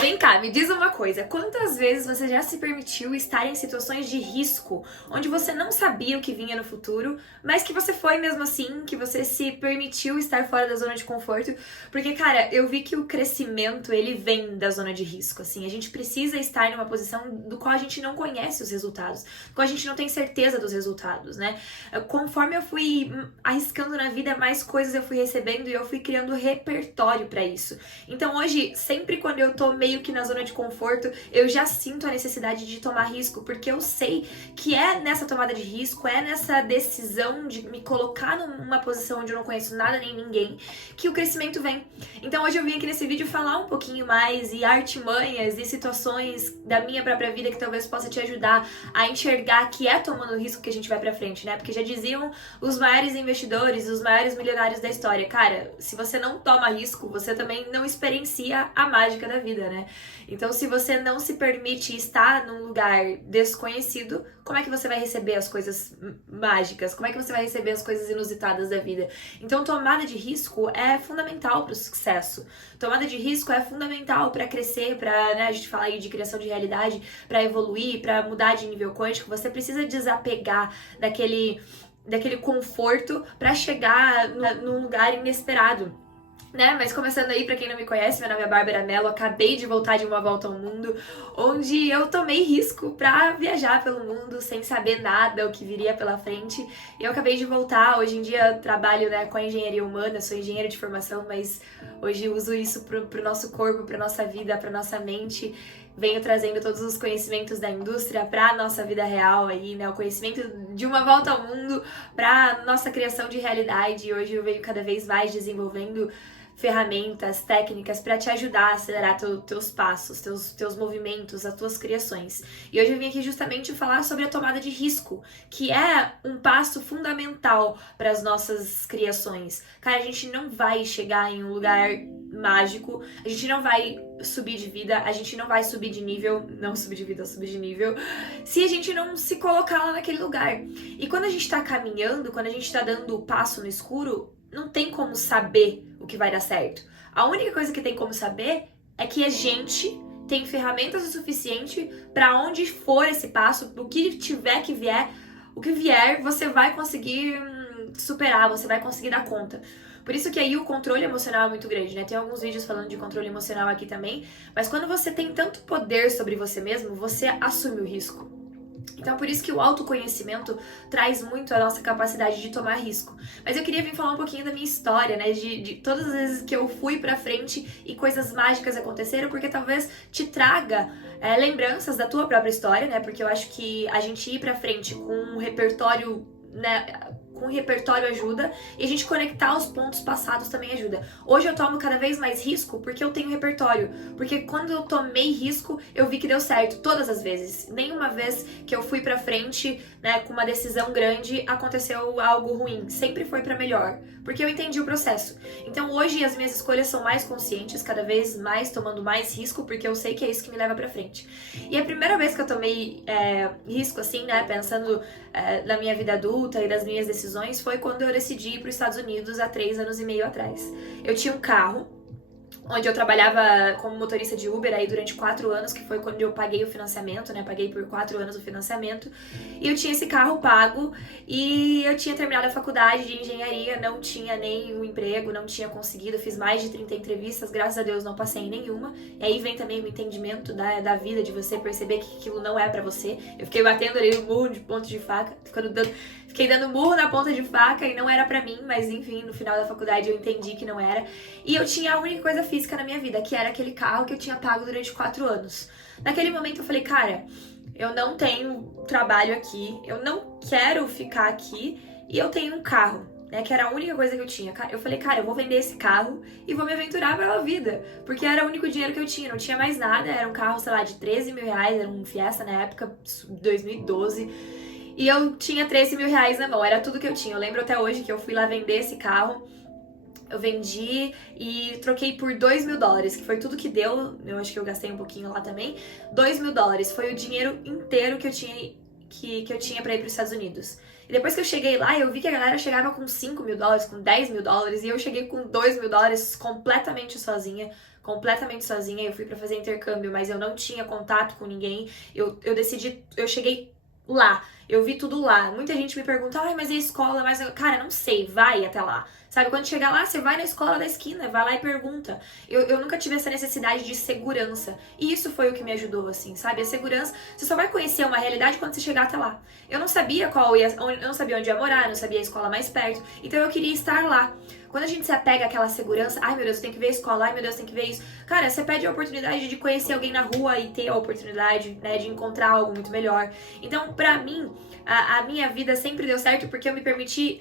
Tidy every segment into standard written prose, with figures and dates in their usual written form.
Vem cá, me diz uma coisa, quantas vezes você já se permitiu estar em situações de risco, onde você não sabia o que vinha no futuro, mas que você foi mesmo assim, que você se permitiu estar fora da zona de conforto? Porque, cara, eu vi que o crescimento, ele vem da zona de risco, assim, a gente precisa estar numa posição do qual a gente não conhece os resultados, do qual a gente não tem certeza dos resultados, né? Conforme eu fui arriscando na vida, mais coisas eu fui recebendo e eu fui criando repertório pra isso. Então hoje, sempre quando eu tô meio que na zona de conforto, eu já sinto a necessidade de tomar risco, porque eu sei que é nessa tomada de risco, é nessa decisão de me colocar numa posição onde eu não conheço nada nem ninguém, que o crescimento vem. Então hoje eu vim aqui nesse vídeo falar um pouquinho mais e artimanhas e situações da minha própria vida que talvez possa te ajudar a enxergar que é tomando risco que a gente vai pra frente, né? Porque já diziam os maiores investidores, os maiores milionários da história, cara, se você não toma risco, você também não experiencia a mágica da vida, né? Então, se você não se permite estar num lugar desconhecido, como é que você vai receber as coisas mágicas? Como é que você vai receber as coisas inusitadas da vida? Então, tomada de risco é fundamental para o sucesso. Tomada de risco é fundamental para crescer, para, né, a gente falar aí de criação de realidade, para evoluir, para mudar de nível quântico. Você precisa desapegar daquele conforto para chegar num lugar inesperado. Né? Mas começando aí, pra quem não me conhece, meu nome é Bárbara Mello, acabei de voltar de uma volta ao mundo, onde eu tomei risco pra viajar pelo mundo sem saber nada, o que viria pela frente. E eu acabei de voltar, hoje em dia trabalho, né, com a engenharia humana, sou engenheira de formação, mas hoje uso isso pro nosso corpo, pra nossa vida, pra nossa mente. Venho trazendo todos os conhecimentos da indústria para nossa vida real aí, né? O conhecimento de uma volta ao mundo para nossa criação de realidade. E hoje eu venho cada vez mais desenvolvendo ferramentas, técnicas para te ajudar a acelerar teus passos, teus movimentos, as tuas criações. E hoje eu vim aqui justamente falar sobre a tomada de risco, que é um passo fundamental para as nossas criações. Cara, a gente não vai chegar em um lugar mágico, a gente não vai subir de vida, a gente não vai subir de nível, não subir de vida, subir de nível, se a gente não se colocar lá naquele lugar. E quando a gente tá caminhando, quando a gente tá dando o passo no escuro, não tem como saber o que vai dar certo. A única coisa que tem como saber é que a gente tem ferramentas o suficiente para onde for esse passo, o que tiver que vier, o que vier, você vai conseguir superar, você vai conseguir dar conta. Por isso que aí o controle emocional é muito grande, né? Tem alguns vídeos falando de controle emocional aqui também, mas quando você tem tanto poder sobre você mesmo, você assume o risco. Então, por isso que o autoconhecimento traz muito a nossa capacidade de tomar risco. Mas eu queria vir falar um pouquinho da minha história, né? De todas as vezes que eu fui pra frente e coisas mágicas aconteceram, porque talvez te traga lembranças da tua própria história, né? Porque eu acho que a gente ir pra frente com um repertório, né? Com repertório ajuda, e a gente conectar os pontos passados também ajuda. Hoje eu tomo cada vez mais risco porque eu tenho repertório, porque quando eu tomei risco, eu vi que deu certo todas as vezes. Nenhuma vez que eu fui pra frente, né, com uma decisão grande, aconteceu algo ruim. Sempre foi pra melhor, porque eu entendi o processo. Então hoje as minhas escolhas são mais conscientes, cada vez mais tomando mais risco, porque eu sei que é isso que me leva pra frente. E a primeira vez que eu tomei risco assim, né, pensando na minha vida adulta e das minhas decisões, foi quando eu decidi ir para os Estados Unidos há 3 anos e meio atrás. Eu tinha um carro, onde eu trabalhava como motorista de Uber aí durante 4 anos, que foi quando eu paguei o financiamento, né? Paguei por 4 anos o financiamento. E eu tinha esse carro pago e eu tinha terminado a faculdade de engenharia, não tinha nem um emprego, não tinha conseguido, fiz mais de 30 entrevistas, graças a Deus não passei em nenhuma. E aí vem também o entendimento da vida, de você perceber que aquilo não é pra você. Eu fiquei batendo ali no murro de ponto de faca, fiquei dando murro na ponta de faca e não era pra mim, mas enfim, no final da faculdade eu entendi que não era. E eu tinha a única coisa física na minha vida, que era aquele carro que eu tinha pago durante 4 anos. Naquele momento eu falei, cara, eu não tenho trabalho aqui, eu não quero ficar aqui e eu tenho um carro, né, que era a única coisa que eu tinha. Eu falei, cara, eu vou vender esse carro e vou me aventurar pela vida, porque era o único dinheiro que eu tinha, não tinha mais nada, era um carro, sei lá, de 13 mil reais, era um Fiesta na época, 2012, e eu tinha 13 mil reais na mão, era tudo que eu tinha. Eu lembro até hoje que eu fui lá vender esse carro, eu vendi e troquei por 2 mil dólares, que foi tudo que deu, eu acho que eu gastei um pouquinho lá também. 2 mil dólares, foi o dinheiro inteiro que eu tinha pra ir pros Estados Unidos. E depois que eu cheguei lá, eu vi que a galera chegava com 5 mil dólares, com 10 mil dólares, e eu cheguei com 2 mil dólares completamente sozinha, completamente sozinha. Eu fui pra fazer intercâmbio, mas eu não tinha contato com ninguém. Eu decidi, eu cheguei lá. Eu vi tudo lá. Muita gente me pergunta, ai, mas e a escola? Mas, cara, não sei, vai até lá. Sabe, quando chegar lá, você vai na escola da esquina, vai lá e pergunta. Eu nunca tive essa necessidade de segurança. E isso foi o que me ajudou, assim, sabe? A segurança, você só vai conhecer uma realidade quando você chegar até lá. Eu não sabia eu não sabia onde ia morar, não sabia a escola mais perto. Então eu queria estar lá. Quando a gente se apega àquela segurança, ai meu Deus, eu tenho que ver a escola, ai meu Deus, tem que ver isso. Cara, você perde a oportunidade de conhecer alguém na rua e ter a oportunidade, né, de encontrar algo muito melhor. Então, pra mim, a minha vida sempre deu certo porque eu me permiti,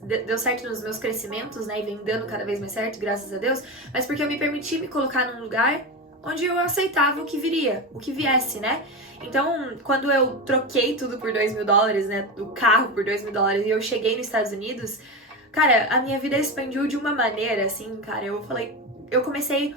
deu certo nos meus crescimentos, né, e vem dando cada vez mais certo, graças a Deus, mas porque eu me permiti me colocar num lugar onde eu aceitava o que viria, o que viesse, né? Então, quando eu troquei tudo por $2.000, né, o carro por $2.000 e eu cheguei nos Estados Unidos, cara, a minha vida expandiu de uma maneira, assim, cara, eu comecei,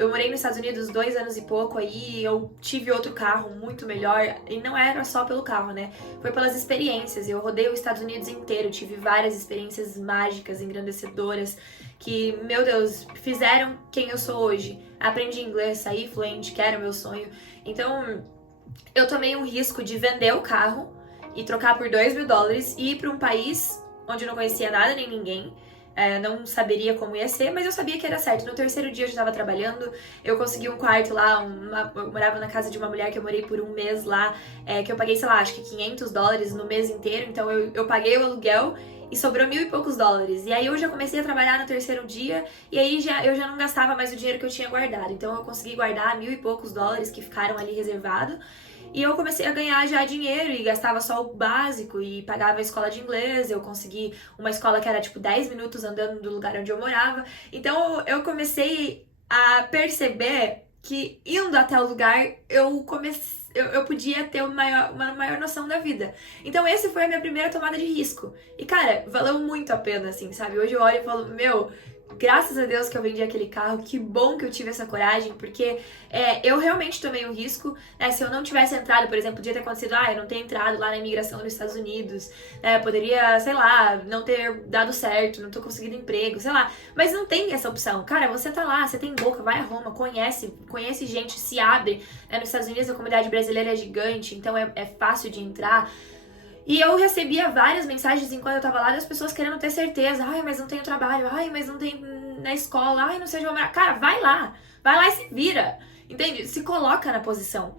eu morei nos Estados Unidos 2 anos e pouco, aí eu tive outro carro muito melhor, e não era só pelo carro, né, foi pelas experiências, eu rodei os Estados Unidos inteiro, tive várias experiências mágicas, engrandecedoras, que, meu Deus, fizeram quem eu sou hoje. Aprendi inglês, saí fluente, que era o meu sonho, então eu tomei um risco de vender o carro e trocar por $2.000 e ir para um país onde eu não conhecia nada nem ninguém, não saberia como ia ser, mas eu sabia que era certo. No terceiro dia eu já estava trabalhando, eu consegui um quarto lá, eu morava na casa de uma mulher que eu morei por um mês lá, que eu paguei, sei lá, acho que $500 no mês inteiro, então eu paguei o aluguel e sobrou $1.000 e poucos. E aí eu já comecei a trabalhar no terceiro dia, e aí eu já não gastava mais o dinheiro que eu tinha guardado, então eu consegui guardar $1.000 e poucos que ficaram ali reservados. E eu comecei a ganhar já dinheiro e gastava só o básico e pagava a escola de inglês. Eu consegui uma escola que era tipo 10 minutos andando do lugar onde eu morava. Então eu comecei a perceber que indo até o lugar eu podia ter uma maior noção da vida. Então essa foi a minha primeira tomada de risco. E cara, valeu muito a pena, assim, sabe? Hoje eu olho e falo, meu, graças a Deus que eu vendi aquele carro, que bom que eu tive essa coragem, porque eu realmente tomei um risco, né? Se eu não tivesse entrado, por exemplo, podia ter acontecido, eu não ter entrado lá na imigração nos Estados Unidos, né? Poderia, sei lá, não ter dado certo, não ter conseguido emprego, sei lá, mas não tem essa opção. Cara, você tá lá, você tem boca, vai a Roma, conhece gente, se abre, né? Nos Estados Unidos a comunidade brasileira é gigante, então é fácil de entrar. E eu recebia várias mensagens enquanto eu tava lá das pessoas querendo ter certeza. Ai, mas não tenho trabalho. Ai, mas não tem na escola. Ai, não sei onde morar. Cara, vai lá. Vai lá e se vira. Entende? Se coloca na posição.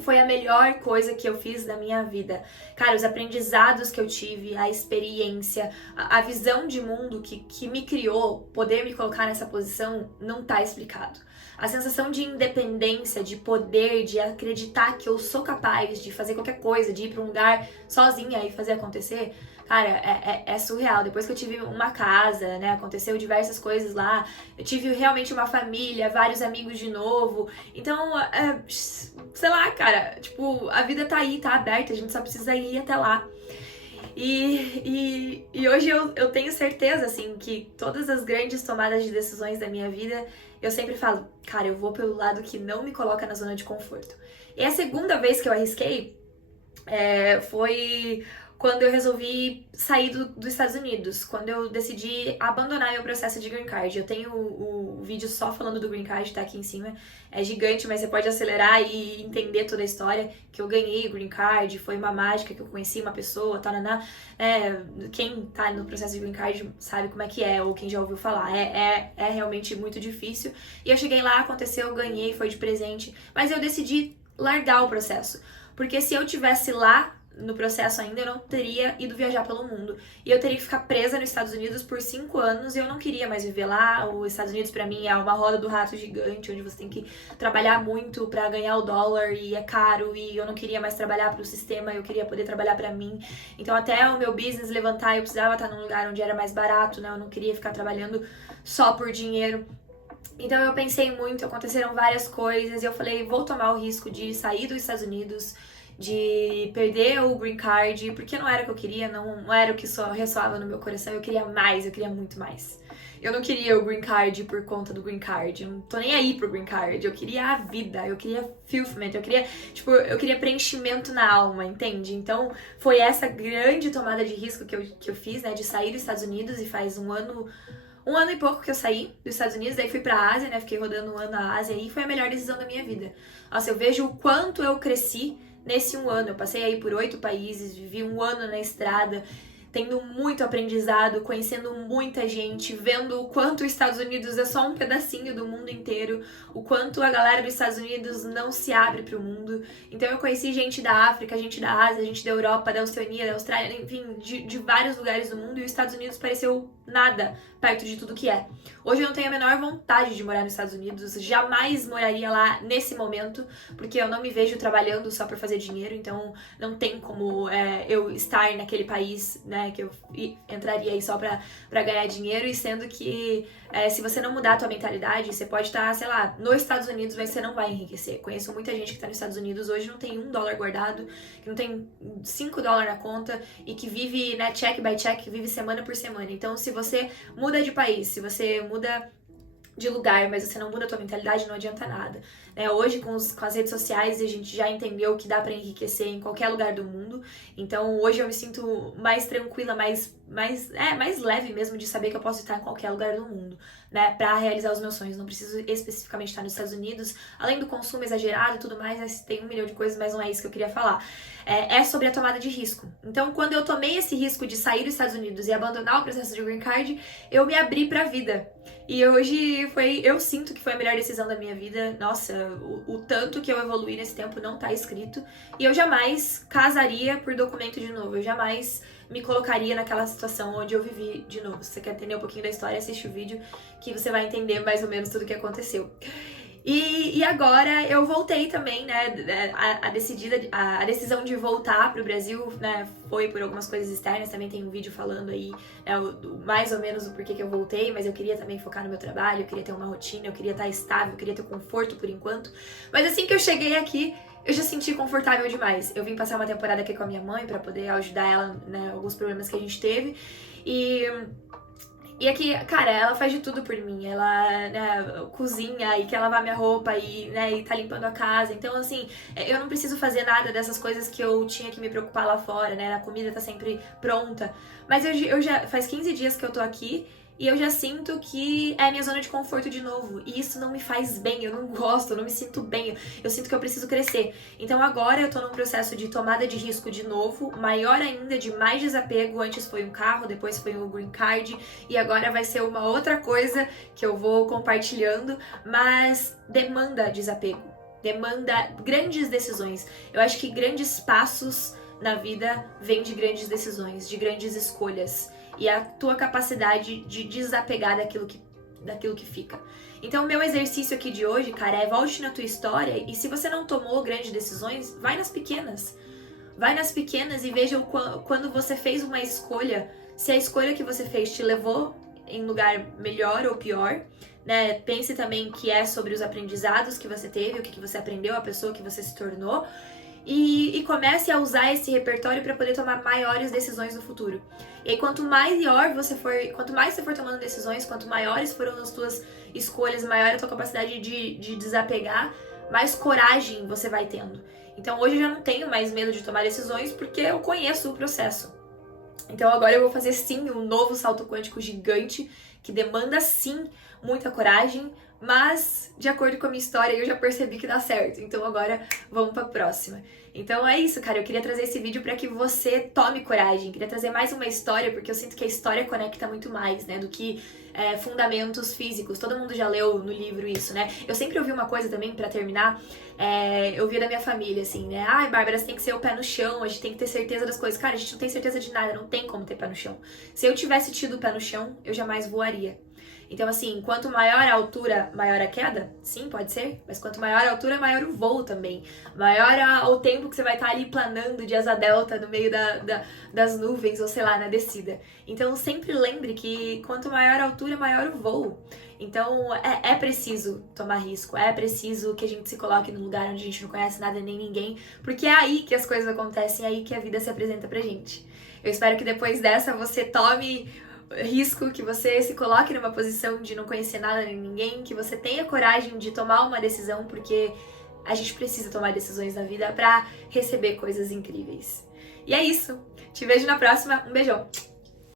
Foi a melhor coisa que eu fiz da minha vida. Cara, os aprendizados que eu tive, a experiência, a visão de mundo que me criou, poder me colocar nessa posição, não tá explicado. A sensação de independência, de poder, de acreditar que eu sou capaz de fazer qualquer coisa, de ir pra um lugar sozinha e fazer acontecer, cara, é surreal. Depois que eu tive uma casa, né, aconteceu diversas coisas lá, eu tive realmente uma família, vários amigos de novo. Então, sei lá, cara, tipo, a vida tá aí, tá aberta, a gente só precisa ir até lá. E hoje eu tenho certeza, assim, que todas as grandes tomadas de decisões da minha vida, eu sempre falo, cara, eu vou pelo lado que não me coloca na zona de conforto. E a segunda vez que eu arrisquei foi quando eu resolvi sair dos Estados Unidos, quando eu decidi abandonar meu processo de green card. Eu tenho o vídeo só falando do green card, tá aqui em cima, é gigante, mas você pode acelerar e entender toda a história, que eu ganhei o green card, foi uma mágica que eu conheci uma pessoa, taraná. Quem tá no processo de green card sabe como é que é, ou quem já ouviu falar, é realmente muito difícil. E eu cheguei lá, aconteceu, eu ganhei, foi de presente, mas eu decidi largar o processo, porque se eu tivesse lá no processo ainda, eu não teria ido viajar pelo mundo. E eu teria que ficar presa nos Estados Unidos por 5 anos e eu não queria mais viver lá. Os Estados Unidos, pra mim, é uma roda do rato gigante, onde você tem que trabalhar muito pra ganhar o dólar e é caro. E eu não queria mais trabalhar pro sistema, eu queria poder trabalhar pra mim. Então, até o meu business levantar, eu precisava estar num lugar onde era mais barato, né? Eu não queria ficar trabalhando só por dinheiro. Então, eu pensei muito, aconteceram várias coisas e eu falei, vou tomar o risco de sair dos Estados Unidos, de perder o green card, porque não era o que eu queria, não era o que só ressoava no meu coração, eu queria mais, eu queria muito mais. Eu não queria o green card por conta do green card, eu não tô nem aí pro green card, eu queria a vida, eu queria fulfillment, eu queria preenchimento na alma, entende? Então, foi essa grande tomada de risco que eu fiz, né, de sair dos Estados Unidos, e faz um ano um ano e pouco que eu saí dos Estados Unidos, daí fui pra Ásia, né? Fiquei rodando um ano na Ásia e foi a melhor decisão da minha vida. Nossa, eu vejo o quanto eu cresci nesse um ano. Eu passei aí por 8 países, vivi um ano na estrada, tendo muito aprendizado, conhecendo muita gente, vendo o quanto os Estados Unidos é só um pedacinho do mundo inteiro, o quanto a galera dos Estados Unidos não se abre para o mundo. Então eu conheci gente da África, gente da Ásia, gente da Europa, da Oceania, da Austrália, enfim, de vários lugares do mundo, e os Estados Unidos pareceu nada perto de tudo que é. Hoje eu não tenho a menor vontade de morar nos Estados Unidos, jamais moraria lá nesse momento, porque eu não me vejo trabalhando só por fazer dinheiro, então não tem como eu estar naquele país, né, que eu entraria aí só pra ganhar dinheiro, e sendo que se você não mudar a tua mentalidade, você pode estar, sei lá, nos Estados Unidos, mas você não vai enriquecer. Conheço muita gente que tá nos Estados Unidos hoje, não tem $1 guardado, que não tem $5 na conta e que vive, né, check by check, vive semana por semana. Então, se você muda de país, se você muda de lugar, mas você não muda a tua mentalidade, não adianta nada. Hoje, com as redes sociais, a gente já entendeu que dá pra enriquecer em qualquer lugar do mundo. Então, hoje eu me sinto mais tranquila, mais leve mesmo de saber que eu posso estar em qualquer lugar do mundo, né? Pra realizar os meus sonhos. Não preciso especificamente estar nos Estados Unidos. Além do consumo exagerado e tudo mais, tem 1 milhão de coisas, mas não é isso que eu queria falar. É sobre a tomada de risco. Então, quando eu tomei esse risco de sair dos Estados Unidos e abandonar o processo de Green Card, eu me abri pra vida. E hoje eu sinto que foi a melhor decisão da minha vida. Nossa, o tanto que eu evoluí nesse tempo não tá escrito. E eu jamais casaria por documento de novo. Eu jamais me colocaria naquela situação onde eu vivi de novo. Se você quer entender um pouquinho da história, assiste o vídeo que você vai entender mais ou menos tudo o que aconteceu. E agora eu voltei também, né? A decisão de voltar pro Brasil, né, foi por algumas coisas externas. Também tem um vídeo falando aí, né, mais ou menos o porquê que eu voltei, mas eu queria também focar no meu trabalho, eu queria ter uma rotina, eu queria estar estável, eu queria ter conforto por enquanto. Mas assim que eu cheguei aqui, eu já senti confortável demais. Eu vim passar uma temporada aqui com a minha mãe pra poder ajudar ela, né, alguns problemas que a gente teve. E aqui, cara, ela faz de tudo por mim. Ela, né, cozinha e quer lavar minha roupa e, né, e tá limpando a casa. Então, assim, eu não preciso fazer nada dessas coisas que eu tinha que me preocupar lá fora, né? A comida tá sempre pronta. Mas eu já faz 15 dias que eu tô aqui e eu já sinto que é a minha zona de conforto de novo. E isso não me faz bem, eu não gosto, eu não me sinto bem. Eu sinto que eu preciso crescer. Então agora eu tô num processo de tomada de risco de novo, maior ainda, de mais desapego. Antes foi um carro, depois foi o Green Card, e agora vai ser uma outra coisa que eu vou compartilhando, mas demanda desapego, demanda grandes decisões. Eu acho que grandes passos na vida vêm de grandes decisões, de grandes escolhas. E a tua capacidade de desapegar daquilo que fica. Então, o meu exercício aqui de hoje, cara, é volte na tua história e se você não tomou grandes decisões, vai nas pequenas. Vai nas pequenas e veja quando você fez uma escolha, se a escolha que você fez te levou em lugar melhor ou pior, né? Pense também que é sobre os aprendizados que você teve, o que você aprendeu, a pessoa que você se tornou. E comece a usar esse repertório para poder tomar maiores decisões no futuro. E aí, quanto mais você for tomando decisões, quanto maiores foram as tuas escolhas, maior a tua capacidade de desapegar, mais coragem você vai tendo. Então hoje eu já não tenho mais medo de tomar decisões porque eu conheço o processo. Então agora eu vou fazer sim um novo salto quântico gigante, que demanda sim muita coragem, mas de acordo com a minha história eu já percebi que dá certo. Então agora vamos pra próxima. Então é isso, cara, eu queria trazer esse vídeo pra que você tome coragem. Queria trazer mais uma história, porque eu sinto que a história conecta muito mais, né, do que fundamentos físicos. Todo mundo já leu no livro isso, né? Eu sempre ouvi uma coisa também, pra terminar, eu ouvi da minha família, assim, né? Ai, Bárbara, você tem que ser o pé no chão, a gente tem que ter certeza das coisas. Cara, a gente não tem certeza de nada, não tem como ter pé no chão. Se eu tivesse tido o pé no chão, eu jamais voaria. Então, assim, quanto maior a altura, maior a queda? Sim, pode ser. Mas quanto maior a altura, maior o voo também. Maior o tempo que você vai estar ali planando de asa delta no meio das nuvens, ou sei lá, na descida. Então, sempre lembre que quanto maior a altura, maior o voo. Então, é preciso tomar risco. É preciso que a gente se coloque num lugar onde a gente não conhece nada nem ninguém. Porque é aí que as coisas acontecem, é aí que a vida se apresenta pra gente. Eu espero que depois dessa você tome risco, que você se coloque numa posição de não conhecer nada nem ninguém, que você tenha coragem de tomar uma decisão, porque a gente precisa tomar decisões na vida pra receber coisas incríveis. E é isso. Te vejo na próxima. Um beijão.